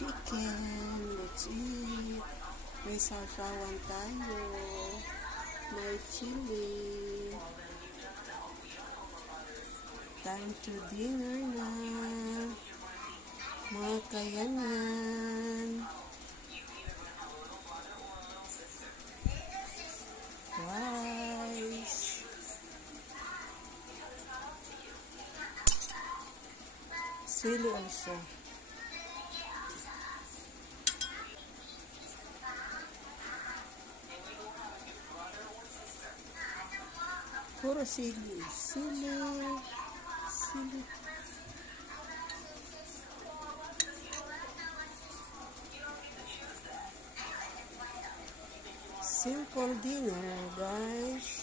chicken. Let's eat. May sawsawan tayo. May chili. Time to dinner na. Mga kayanan. Rice. Sili also. Puro sili. Sili. Sili. Simple dinner, guys.